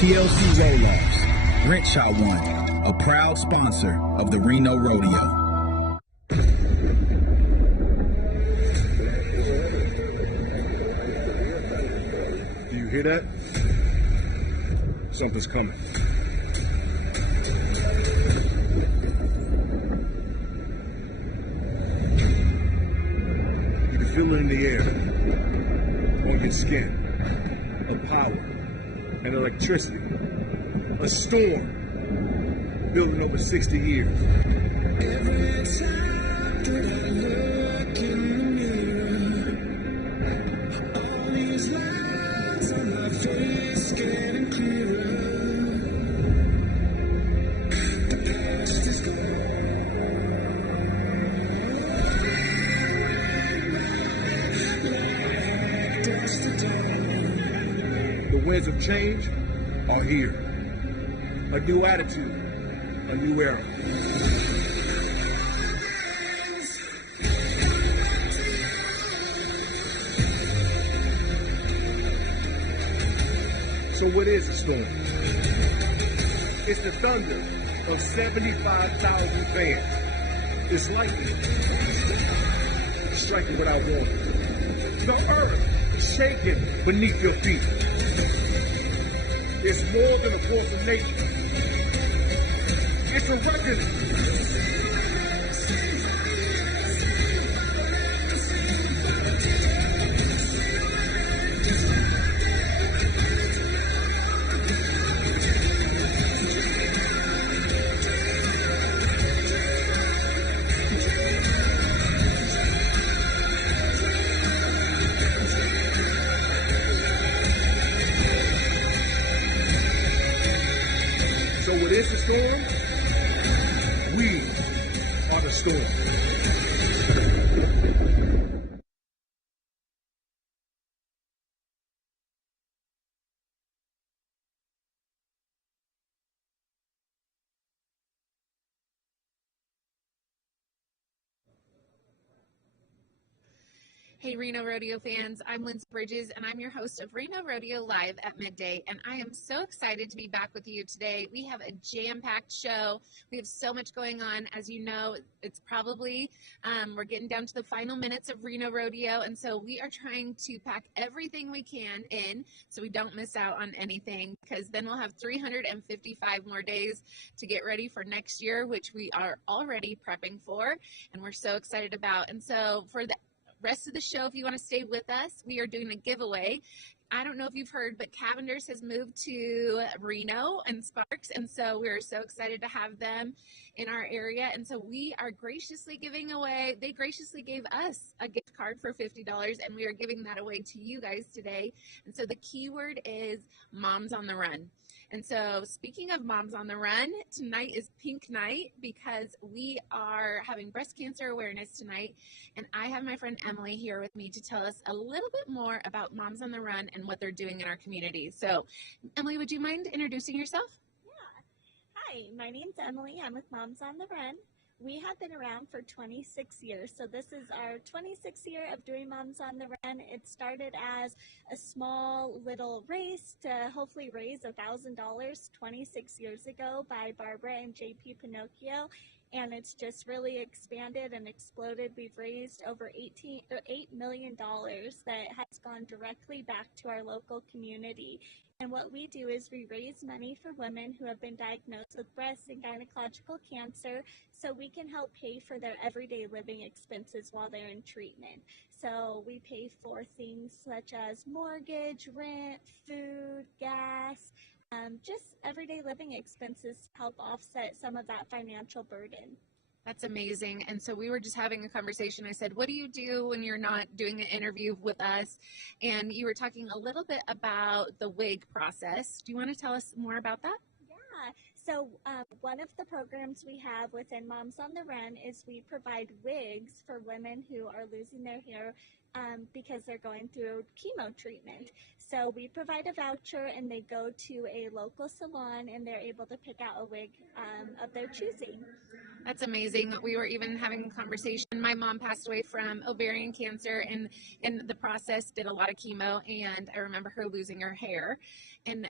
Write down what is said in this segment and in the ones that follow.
TLC Roll-Offs, Renshaw One, a proud sponsor of the Reno Rodeo. Do you hear that? Something's coming. You can feel it in the air, on your skin, a power, and electricity, a storm, building over 60 years. Every time that I look in the mirror, all these lines on my face getting clearer. The past is gone. Like dust to dawn. The winds of change are here. A new attitude, a new era. So what is a storm? It's the thunder of 75,000 fans. It's lightning striking without warning. The earth shaking beneath your feet. It's more than a force of nature. It's a reckoning. So what is the storm? We are the storm. Hey Reno Rodeo fans, I'm Lindsay Bridges and I'm your host of Reno Rodeo Live at Midday, and I am so excited to be back with you today. We have a jam-packed show. We have so much going on. As you know, it's probably, we're getting down to the final minutes of Reno Rodeo, and so we are trying to pack everything we can in so we don't miss out on anything, because then we'll have 355 more days to get ready for next year, which we are already prepping for and we're so excited about. And so for the rest of the show, if you want to stay with us, we are doing a giveaway. I don't know if you've heard, but Cavender's has moved to Reno and Sparks, and so we're so excited to have them in our area. And so we are graciously giving away, they graciously gave us a gift card for $50, and we are giving that away to you guys today. And so the keyword is Moms on the Run. And so speaking of Moms on the Run, tonight is Pink Night because we are having breast cancer awareness tonight. And I have my friend Emily here with me to tell us a little bit more about Moms on the Run and what they're doing in our community. So Emily, would you mind introducing yourself? Yeah. Hi, my name's Emily. I'm with Moms on the Run. We have been around for 26 years, so this is our 26th year of doing Moms on the Run. It started as a small little race to hopefully raise $1,000 26 years ago by Barbara and JP Pinocchio, and it's just really expanded and exploded. We've raised over $8 million that has gone directly back to our local community. And what we do is we raise money for women who have been diagnosed with breast and gynecological cancer so we can help pay for their everyday living expenses while they're in treatment. So we pay for things such as mortgage, rent, food, gas, just everyday living expenses to help offset some of that financial burden. That's amazing. And so we were just having a conversation. I said, what do you do when you're not doing an interview with us? And you were talking a little bit about the wig process. Do you want to tell us more about that? Yeah. So one of the programs we have within Moms on the Run is we provide wigs for women who are losing their hair because they're going through chemo treatment. So we provide a voucher and they go to a local salon and they're able to pick out a wig of their choosing. That's amazing. We were even having a conversation. My mom passed away from ovarian cancer and in the process did a lot of chemo, and I remember her losing her hair. And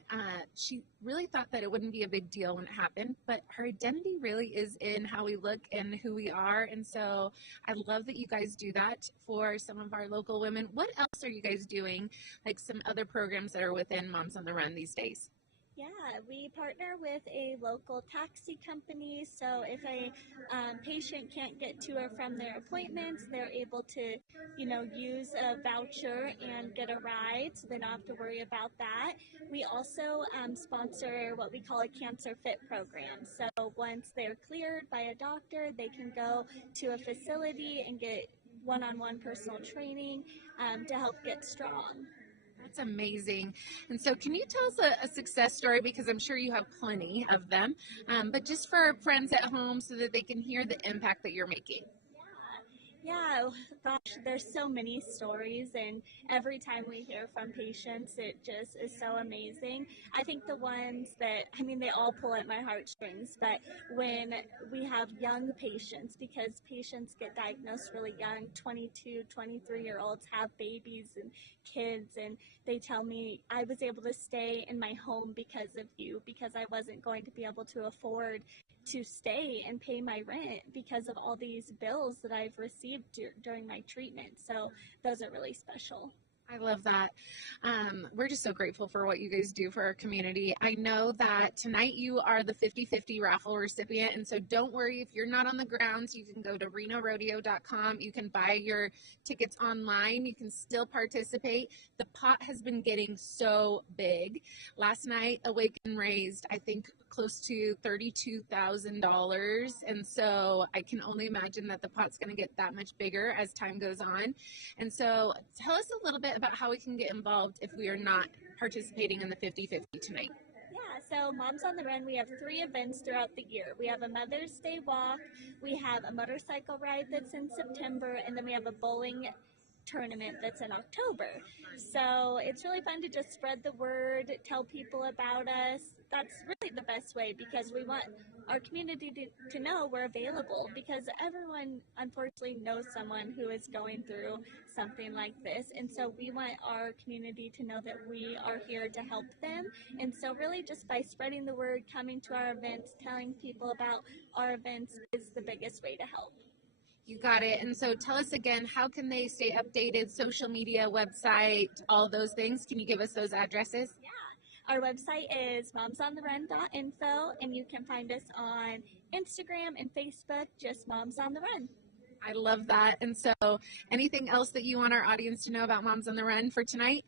she really thought that it wouldn't be a big deal when it happened, but her identity really is in how we look and who we are. And so I love that you guys do that for some of our local women. What else are you guys doing, like some other programs that are within Moms on the Run these days? Yeah, we partner with a local taxi company, so if a patient can't get to or from their appointments, they're able to, use a voucher and get a ride, so they don't have to worry about that. We also sponsor what we call a Cancer Fit program. So once they're cleared by a doctor, they can go to a facility and get one-on-one personal training to help get strong. That's amazing. And so can you tell us a success story, because I'm sure you have plenty of them, but just for our friends at home so that they can hear the impact that you're making? Yeah, gosh, there's so many stories, and every time we hear from patients, it just is so amazing. I think the ones that, they all pull at my heartstrings, but when we have young patients, because patients get diagnosed really young, 22, 23-year-olds have babies and kids, and they tell me, I was able to stay in my home because of you, because I wasn't going to be able to afford to stay and pay my rent because of all these bills that I've received during my treatment. So those are really special. I love that. We're just so grateful for what you guys do for our community. I know that tonight you are the 50/50 raffle recipient, and so don't worry if you're not on the grounds. You can go to renorodeo.com. You can buy your tickets online. You can still participate. The pot has been getting so big. Last night, Awaken raised, I think, close to $32,000, and so I can only imagine that the pot's going to get that much bigger as time goes on. And so tell us a little bit about how we can get involved if we are not participating in the 50/50 tonight. Yeah, so Moms on the Run, we have 3 events throughout the year. We have a Mother's Day walk, we have a motorcycle ride that's in September, and then we have a bowling tournament that's in October. So it's really fun to just spread the word, tell people about us. That's really the best way, because we want our community to know we're available, because everyone unfortunately knows someone who is going through something like this, and so we want our community to know that we are here to help them. And so really just by spreading the word, coming to our events, telling people about our events is the biggest way to help. You got it. And so tell us again, how can they stay updated, social media, website, all those things? Can you give us those addresses? Yeah. Our website is momsontherun.info, and you can find us on Instagram and Facebook, just Moms on the Run. I love that. And so anything else that you want our audience to know about Moms on the Run for tonight?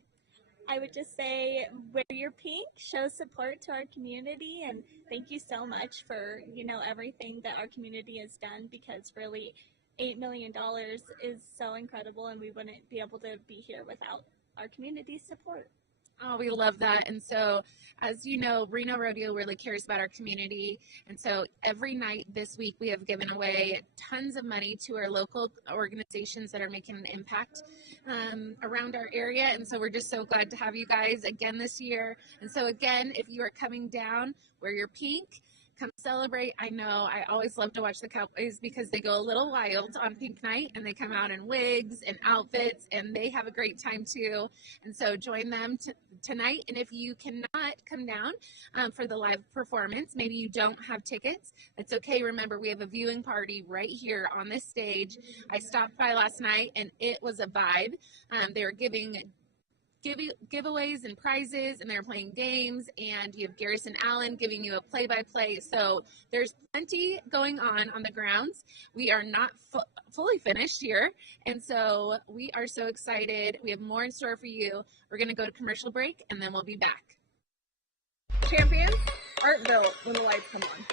I would just say, wear your pink, show support to our community, and thank you so much for, everything that our community has done, because really $8 million is so incredible, and we wouldn't be able to be here without our community's support. Oh, we love that. And so, as you know, Reno Rodeo really cares about our community. And so every night this week, we have given away tons of money to our local organizations that are making an impact around our area. And so we're just so glad to have you guys again this year. And so again, if you are coming down, wear your pink. Come celebrate. I know I always love to watch the Cowboys because they go a little wild on pink night, and they come out in wigs and outfits, and they have a great time too. And so join them tonight. And if you cannot come down for the live performance, maybe you don't have tickets, that's okay. Remember, we have a viewing party right here on this stage. I stopped by last night, and it was a vibe. They were giving giveaways and prizes, and they're playing games, and you have Garrison Allen giving you a play-by-play. So there's plenty going on the grounds. We are not fully finished here, and so we are so excited. We have more in store for you. We're going to go to commercial break, and then we'll be back. Champions aren't built when the lights come on.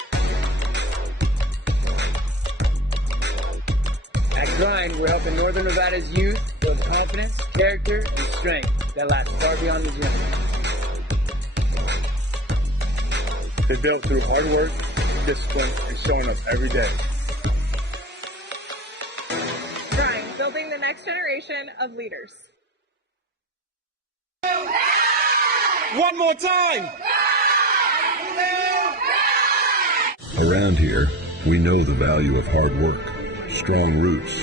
At Grind, we're helping Northern Nevada's youth build confidence, character, and strength that lasts far beyond the gym. They're built through hard work, discipline, and showing up every day. Grind, building the next generation of leaders. One more time. Around here, we know the value of hard work, strong roots,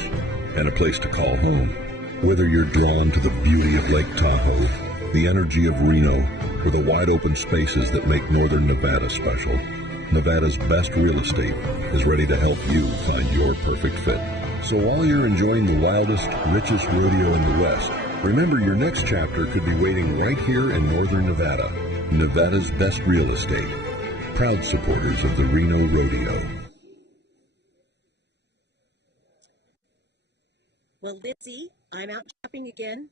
and a place to call home. Whether you're drawn to the beauty of Lake Tahoe, the energy of Reno, or the wide open spaces that make northern Nevada special, Nevada's best real estate is ready to help you find your perfect fit. So while you're enjoying the wildest, richest rodeo in the West, remember your next chapter could be waiting right here in northern Nevada. Nevada's best real estate. Proud supporters of the Reno Rodeo. Well, Lindsay, I'm out shopping again.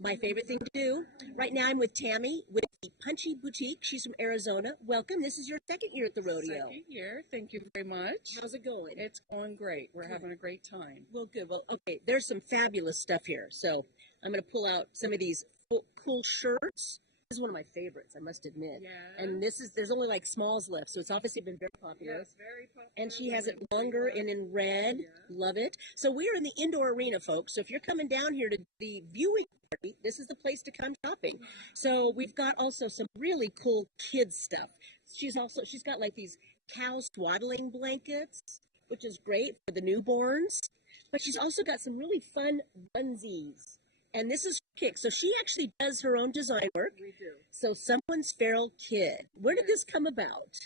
My favorite thing to do. Right now I'm with Tammy with the Punchy Boutique. She's from Arizona. Welcome. This is your second year at the rodeo. Second year. Thank you very much. How's it going? It's going great. We're having a great time. Well, good. Well, okay, there's some fabulous stuff here. So I'm going to pull out some of these cool shirts. This is one of my favorites, I must admit. Yeah. And there's only like smalls left, so it's obviously been very popular. Yes, very popular. And she has it longer and in red. Yeah. Love it. So we're in the indoor arena, folks. So if you're coming down here to the viewing party, this is the place to come shopping. So we've got also some really cool kids stuff. She's got like these cow swaddling blankets, which is great for the newborns. But she's also got some really fun onesies. And this is Kick. So she actually does her own design work. We do. So Someone's Feral Kid. Where did this come about?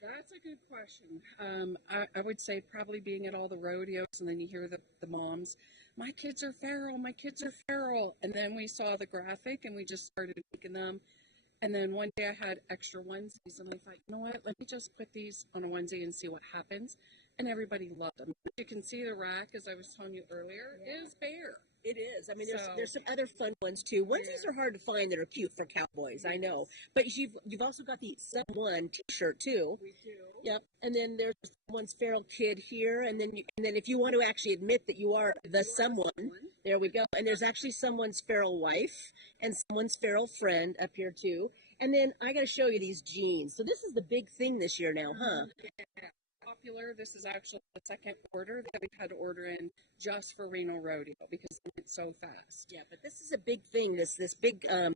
That's a good question. I would say probably being at all the rodeos, and then you hear the moms, my kids are feral, my kids are feral. And then we saw the graphic, and we just started making them. And then one day I had extra onesies, and I thought, you know what, let me just put these on a onesie and see what happens. And everybody loved them. You can see the rack, as I was telling you earlier, is bare. It is. I mean, there's some other fun ones too. Onesies are hard to find that are cute for cowboys. I know, but you've also got the Someone T-shirt too. We do. Yep. And then there's Someone's Feral Kid here, and then if you want to actually admit that you are the someone, there we go. And there's actually Someone's Feral Wife and Someone's Feral Friend up here too. And then I got to show you these jeans. So this is the big thing this year now, huh? Yeah. Popular. This is actually the second order that we've had to order in just for Reno Rodeo because it's so fast. Yeah, but this is a big thing. This big hem.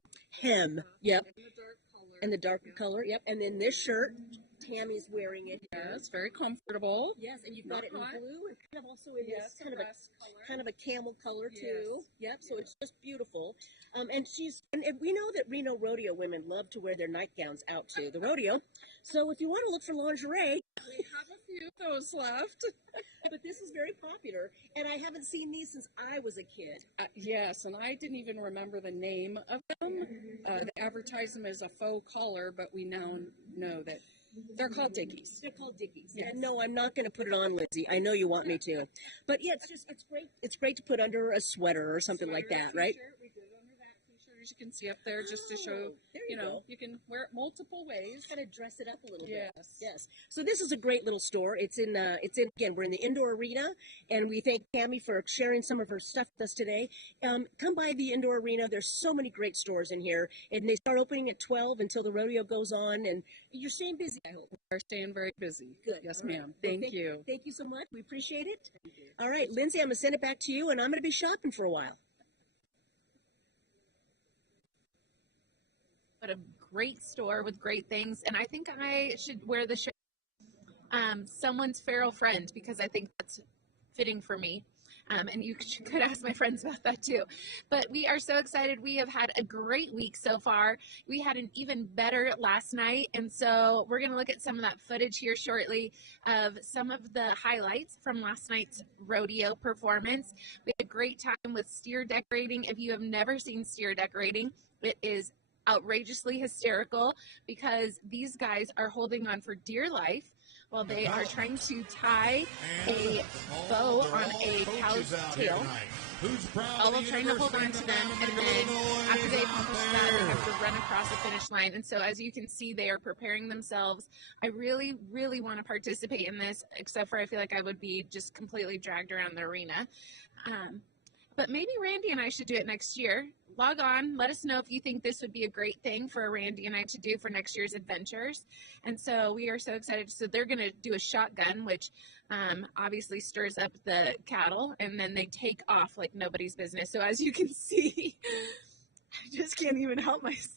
Yep. In the dark color. And the darker color. Yep. And then this shirt, Tammy's wearing it. Yeah, it's very comfortable. Yes, and you've got it in blue and kind of also in Yes, this color. kind of a camel color too. Yes. Yep. So it's just beautiful. And we know that Reno Rodeo women love to wear their nightgowns out to the rodeo. So if you want to look for lingerie, We have a few of those left. but this is very popular, and I haven't seen these since I was a kid. Yes, and I didn't even remember the name of them. They advertise them as a faux collar, but we now know that they're called Dickies. They're called Dickies. Yes. And no, I'm not going to put it on, Lindsay. I know you want me to, but yeah, it's great. It's great to put under a sweater or something like that, right? We did under that t-shirt, as you can see up there, just to show, there you go. you can wear it multiple ways. Kind of dress it up a little bit. Yes. Yes. So this is a great little store. Again, we're in the indoor arena, and we thank Tammy for sharing some of her stuff with us today. Come by the indoor arena. There's so many great stores in here, and they start opening at 12 until the rodeo goes on, and you're staying busy, I hope. We're staying very busy. Good. Yes, All right. ma'am. Thank you. Thank you so much. We appreciate it. Thank you. All right, Lindsay, I'm going to send it back to you, and I'm going to be shopping for a while. What a great store with great things. And I think I should wear the shirt, Someone's Feral Friend, because I think that's fitting for me. And you could ask my friends about that too. But we are so excited. We have had a great week so far. We had an even better last night. And so we're going to look at some of that footage here shortly of some of the highlights from last night's rodeo performance. We had a great time with steer decorating. If you have never seen steer decorating, it is outrageously hysterical because these guys are holding on for dear life while they are trying to tie a bow on a cow's tail, all while trying to hold on to them, and then after they accomplish that, they have to run across the finish line. And so as you can see, they are preparing themselves. I really, really want to participate in this, except for I feel like I would be just completely dragged around the arena. But maybe Randy and I should do it next year. Log on. Let us know if you think this would be a great thing for Randy and I to do for next year's adventures. And so we are so excited. So they're going to do a shotgun, which obviously stirs up the cattle, and then they take off like nobody's business. So as you can see, I just can't even help myself.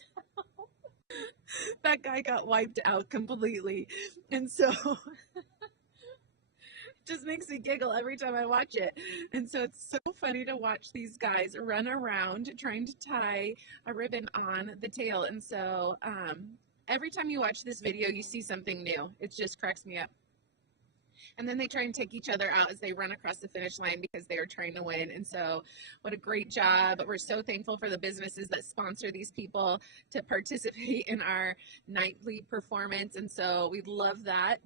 That guy got wiped out completely. And so just makes me giggle every time I watch it. And so it's so funny to watch these guys run around trying to tie a ribbon on the tail. And so every time you watch this video, you see something new. It just cracks me up. And then they try and take each other out as they run across the finish line because they are trying to win. And so what a great job. We're so thankful for the businesses that sponsor these people to participate in our nightly performance. And so we love that.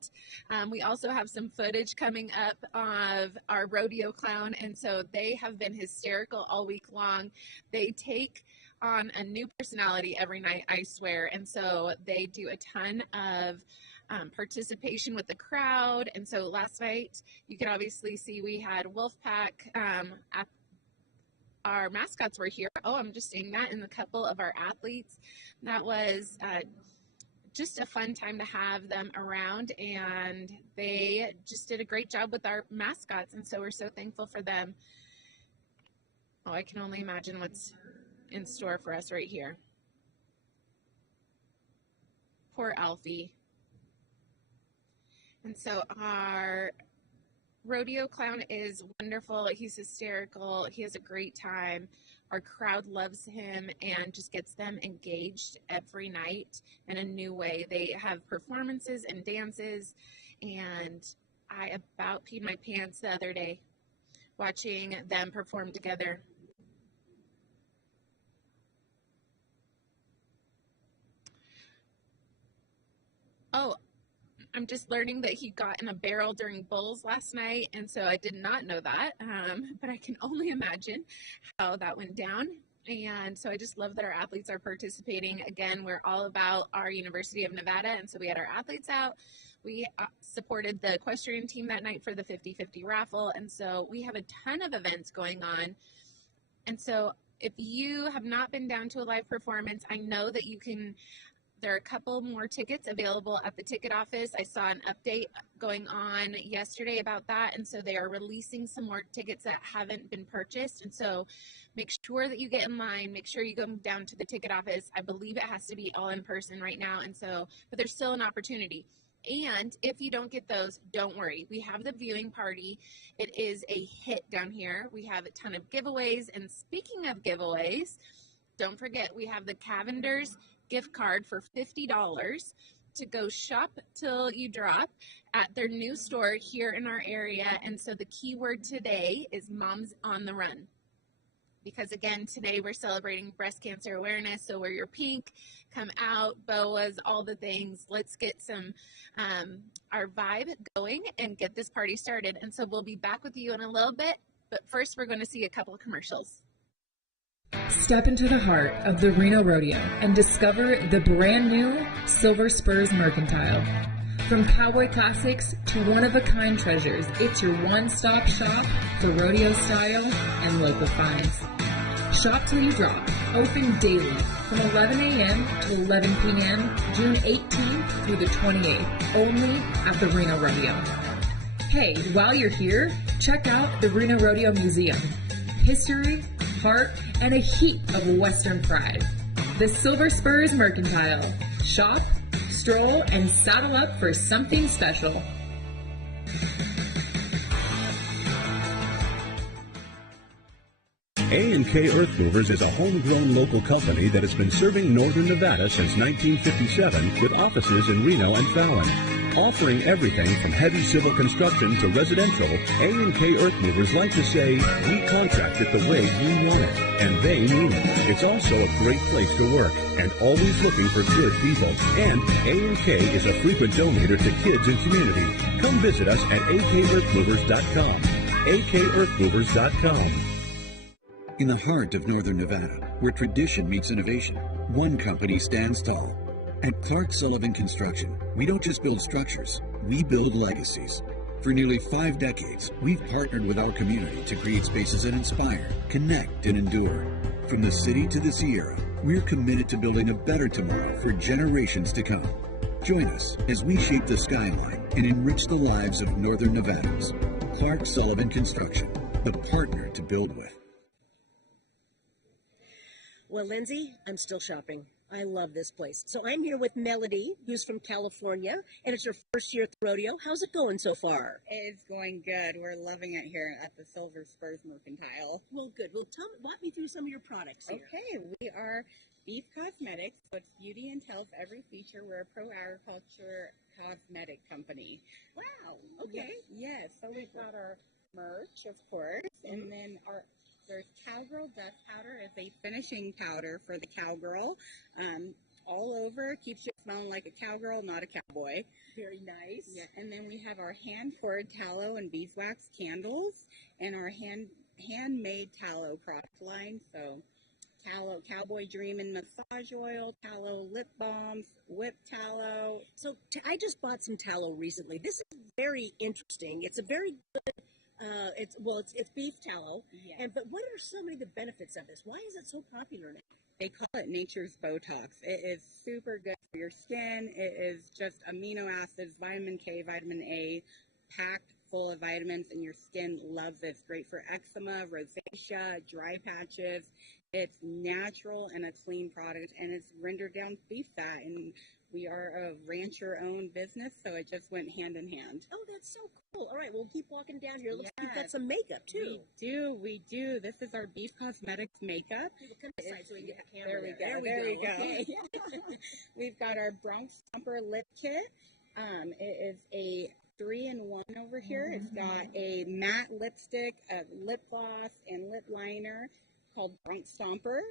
We also have some footage coming up of our rodeo clown. And so they have been hysterical all week long. They take on a new personality every night, I swear. And so they do a ton of participation with the crowd. And so last night, you could obviously see we had Wolfpack. Our mascots were here. Oh, I'm just seeing that in a couple of our athletes. That was just a fun time to have them around, and they just did a great job with our mascots. And so we're so thankful for them. Oh, I can only imagine what's in store for us right here. Poor Alfie. And so our rodeo clown is wonderful. He's hysterical. He has a great time. Our crowd loves him and just gets them engaged every night in a new way. They have performances and dances, and I about peed my pants the other day watching them perform together. Oh, I'm just learning that he got in a barrel during bowls last night, and so I did not know that, but I can only imagine how that went down. And so I just love that our athletes are participating. Again, we're all about our University of Nevada, and so we had our athletes out. We supported the equestrian team that night for the 50-50 raffle, and so we have a ton of events going on. And so if you have not been down to a live performance, I know that you can. There are a couple more tickets available at the ticket office. I saw an update going on yesterday about that, and so they are releasing some more tickets that haven't been purchased. And so make sure that you get in line. Make sure you go down to the ticket office. I believe it has to be all in person right now, and so, but there's still an opportunity. And if you don't get those, don't worry. We have the viewing party. It is a hit down here. We have a ton of giveaways, and speaking of giveaways, don't forget we have the Cavender's gift card for $50 to go shop till you drop at their new store here in our area. And so the keyword today is Moms on the Run. Because again, today we're celebrating breast cancer awareness. So wear your pink, come out, boas, all the things. Let's get some our vibe going and get this party started. And so we'll be back with you in a little bit. But first, we're going to see a couple of commercials. Step into the heart of the Reno Rodeo and discover the brand new Silver Spurs Mercantile. From cowboy classics to one-of-a-kind treasures, it's your one-stop shop for rodeo style and local finds. Shop till you drop. Open daily from 11 a.m. to 11 p.m. June 18th through the 28th, only at the Reno Rodeo. Hey, while you're here, check out the Reno Rodeo Museum. History, heart, and a heap of Western pride. The Silver Spurs Mercantile. Shop, stroll, and saddle up for something special. A&K Earth Movers is a homegrown local company that has been serving northern Nevada since 1957 with offices in Reno and Fallon. Offering everything from heavy civil construction to residential, A&K Earth Movers like to say, we contract it the way you want it, and they mean it. It's also a great place to work, and always looking for good people. And A&K is a frequent donator to kids and community. Come visit us at akearthmovers.com. akearthmovers.com. In the heart of northern Nevada, where tradition meets innovation, one company stands tall. At Clark Sullivan Construction, we don't just build structures, we build legacies. For nearly 5 decades, we've partnered with our community to create spaces that inspire, connect, and endure. From the city to the Sierra, we're committed to building a better tomorrow for generations to come. Join us as we shape the skyline and enrich the lives of northern Nevadans. Clark Sullivan Construction, the partner to build with. Well, Lindsay, I'm still shopping. I love this place. So I'm here with Melody, who's from California, and it's her first year at the rodeo. How's it going so far? It's going good. We're loving it here at the Silver Spurs Mercantile. Well, good. Well, walk me through some of your products here. Okay, we are Beef Cosmetics, so it's beauty and health every feature. We're a pro-agriculture cosmetic company. Wow. Okay. Yes, so we've got our merch, of course, and then there's Cowgirl Dust Powder. It's a finishing powder for the cowgirl. All over, keeps you smelling like a cowgirl, not a cowboy. Very nice. Yeah, and then we have our hand-poured tallow and beeswax candles, and our handmade tallow product line. So, tallow, Cowboy Dream and massage oil, tallow lip balms, whip tallow. So I just bought some tallow recently. This is very interesting. It's a very good. It's beef tallow. Yes. But what are so many of the benefits of this? Why is it so popular now? They call it nature's Botox. It is super good for your skin. It is just amino acids, vitamin K, vitamin A, packed full of vitamins, and your skin loves it. It's great for eczema, rosacea, dry patches. It's natural and a clean product, and it's rendered down beef fat. And we are a rancher-owned business, so it just went hand in hand. Oh, that's so cool. All right, we'll keep walking down here. Looks like you've got Yes. some makeup, too. We do. This is our Beef Cosmetics makeup. Come this side so we can get the camera. There we go. Okay. We've got our Bronx Stomper lip kit. It is a 3-in-1 over here. It's got a matte lipstick, a lip gloss, and lip liner called Bronx Stomper.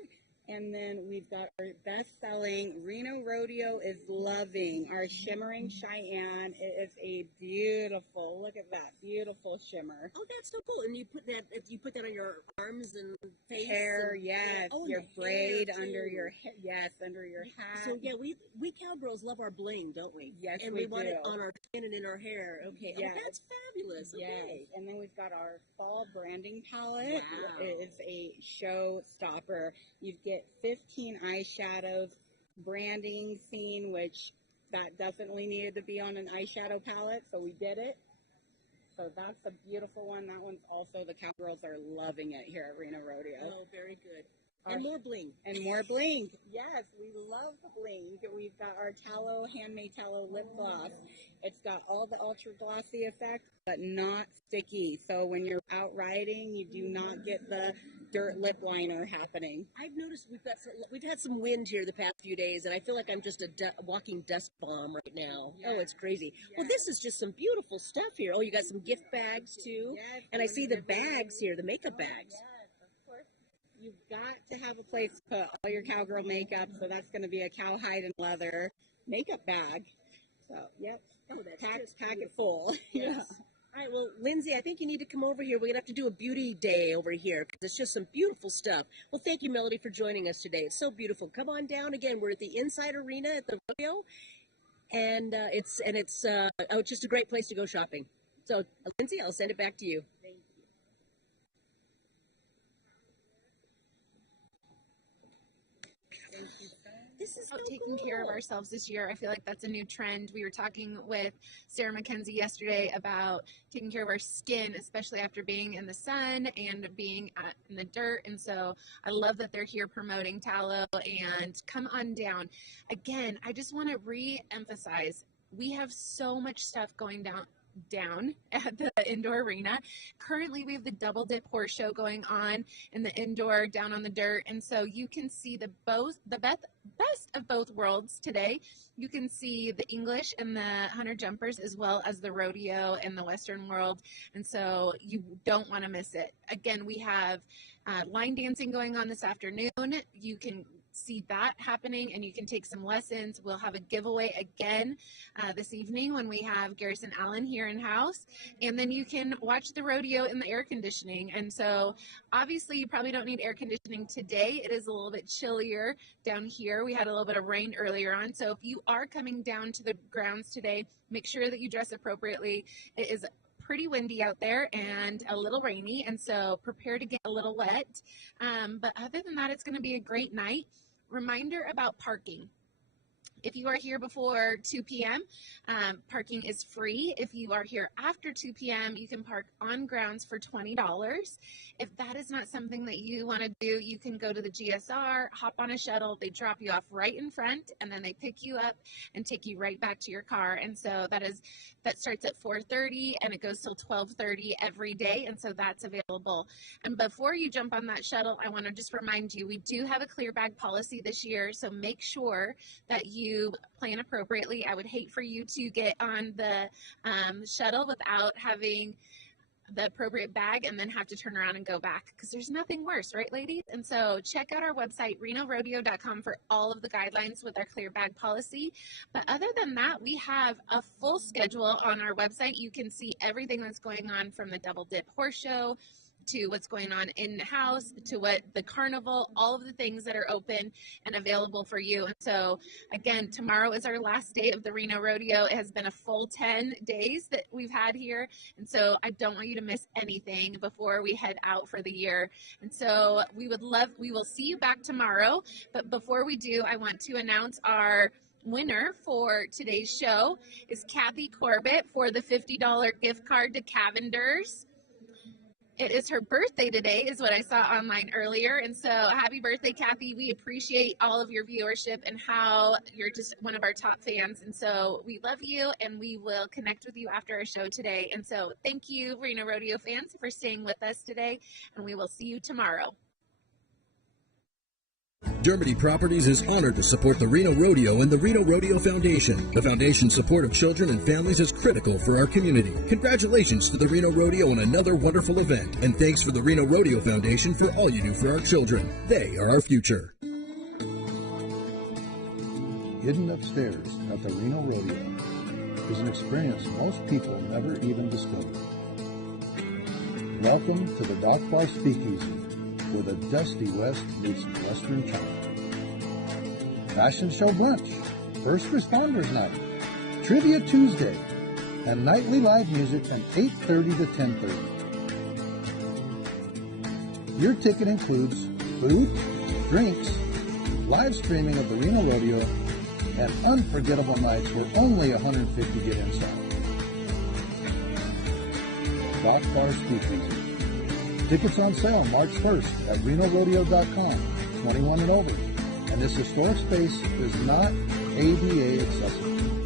And then we've got our best-selling Reno Rodeo is Loving, our Shimmering Cheyenne. It is a beautiful, look at that, beautiful shimmer. Oh, that's so cool. And you put that on your arms and face? Hair, and, yes. Oh, your the braid hair, under too. your under your hat. So, yeah, we cowgirls love our bling, don't we? Yes, and we want do. it on our skin and in our hair. Okay. Yes. Oh, that's fabulous. Okay. Yes, and then we've got our fall branding palette. Wow. It is a showstopper. You get 15 eyeshadows, branding theme, which that definitely needed to be on an eyeshadow palette, so we did it. So that's a beautiful one. That one's also, the cowgirls are loving it here at Reno Rodeo. Oh, very good. And more bling. And more bling. Yes, we love the bling. We've got our tallow, handmade tallow lip gloss. It's got all the ultra glossy effect, but not sticky. So when you're out riding, you do not get the dirt lip liner happening. I've noticed we've had some wind here the past few days, and I feel like I'm just a walking dust bomb right now. Yes. Oh, it's crazy. Yes. Well, this is just some beautiful stuff here. Oh, you got some gift bags too, Yes, and I see the bags here, the makeup bags. Yes, of course. You've got to have a place to put all your cowgirl makeup, so that's going to be a cowhide and leather makeup bag. So, yep. Oh, that's Pack it full. Yes. All right, well, Lindsay, I think you need to come over here. We're going to have to do a beauty day over here because it's just some beautiful stuff. Well, thank you, Melody, for joining us today. It's so beautiful. Come on down again. We're at the Inside Arena at the rodeo, and it's just a great place to go shopping. So, Lindsay, I'll send it back to you. Thank you. Thank you, sir. This is so Taking care of cool. ourselves this year. I feel like that's a new trend. We were talking with Sarah McKenzie yesterday about taking care of our skin, especially after being in the sun and being in the dirt. And so I love that they're here promoting tallow, and come on down. Again, I just want to re-emphasize, we have so much stuff going down at the indoor arena. Currently, we have the Double Dip Horse Show going on in the indoor down on the dirt, and so you can see the best of both worlds today. You can see the English and the hunter jumpers, as well as the rodeo and the Western world, and so you don't want to miss it. Again, we have line dancing going on this afternoon. You can see that happening, and you can take some lessons. We'll have a giveaway again this evening when we have Garrison Allen here in house, and then you can watch the rodeo in the air conditioning. And so obviously you probably don't need air conditioning today. It is a little bit chillier down here. We had a little bit of rain earlier on, so if you are coming down to the grounds today, make sure that you dress appropriately. It is pretty windy out there and a little rainy, and so prepare to get a little wet. But other than that, it's going to be a great night. Reminder about parking. if you are here before 2 p.m., parking is free. If you are here after 2 p.m., you can park on grounds for $20. If that is not something that you want to do, you can go to the GSR, hop on a shuttle. They drop you off right in front, and then they pick you up and take you right back to your car. And so that starts at 4:30 and it goes till 12:30 every day. And so that's available. And before you jump on that shuttle, I want to just remind you, we do have a clear bag policy this year. So make sure that you plan appropriately. I would hate for you to get on the shuttle without having the appropriate bag and then have to turn around and go back, because there's nothing worse, right, ladies? And so check out our website, renorodeo.com, for all of the guidelines with our clear bag policy. But other than that, we have a full schedule on our website. You can see everything that's going on, from the Double Dip Horse Show to what's going on in the house, to what the carnival, all of the things that are open and available for you. And so again, tomorrow is our last day of the Reno Rodeo. It has been a full 10 days that we've had here. And so I don't want you to miss anything before we head out for the year. And so we will see you back tomorrow. But before we do, I want to announce our winner for today's show is Kathy Corbett for the $50 gift card to Cavender's. It is her birthday today, is what I saw online earlier. And so happy birthday, Kathy. We appreciate all of your viewership and how you're just one of our top fans. And so we love you, and we will connect with you after our show today. And so thank you, Reno Rodeo fans, for staying with us today, and we will see you tomorrow. Dermody Properties is honored to support the Reno Rodeo and the Reno Rodeo Foundation. The Foundation's support of children and families is critical for our community. Congratulations to the Reno Rodeo on another wonderful event, and thanks for the Reno Rodeo Foundation for all you do for our children. They are our future. Hidden upstairs at the Reno Rodeo is an experience most people never even discover. Welcome to the Dock Bar Speakeasy, where the Dusty West meets the Western charm. Fashion show brunch, first responders night, trivia Tuesday, and nightly live music from 8:30 to 10:30. Your ticket includes food, drinks, live streaming of the Reno Rodeo, and unforgettable nights where only 150 get inside. Dock Bar Speakeasy. Tickets on sale March 1st at renorodeo.com, 21 and over. And this historic space is not ADA accessible.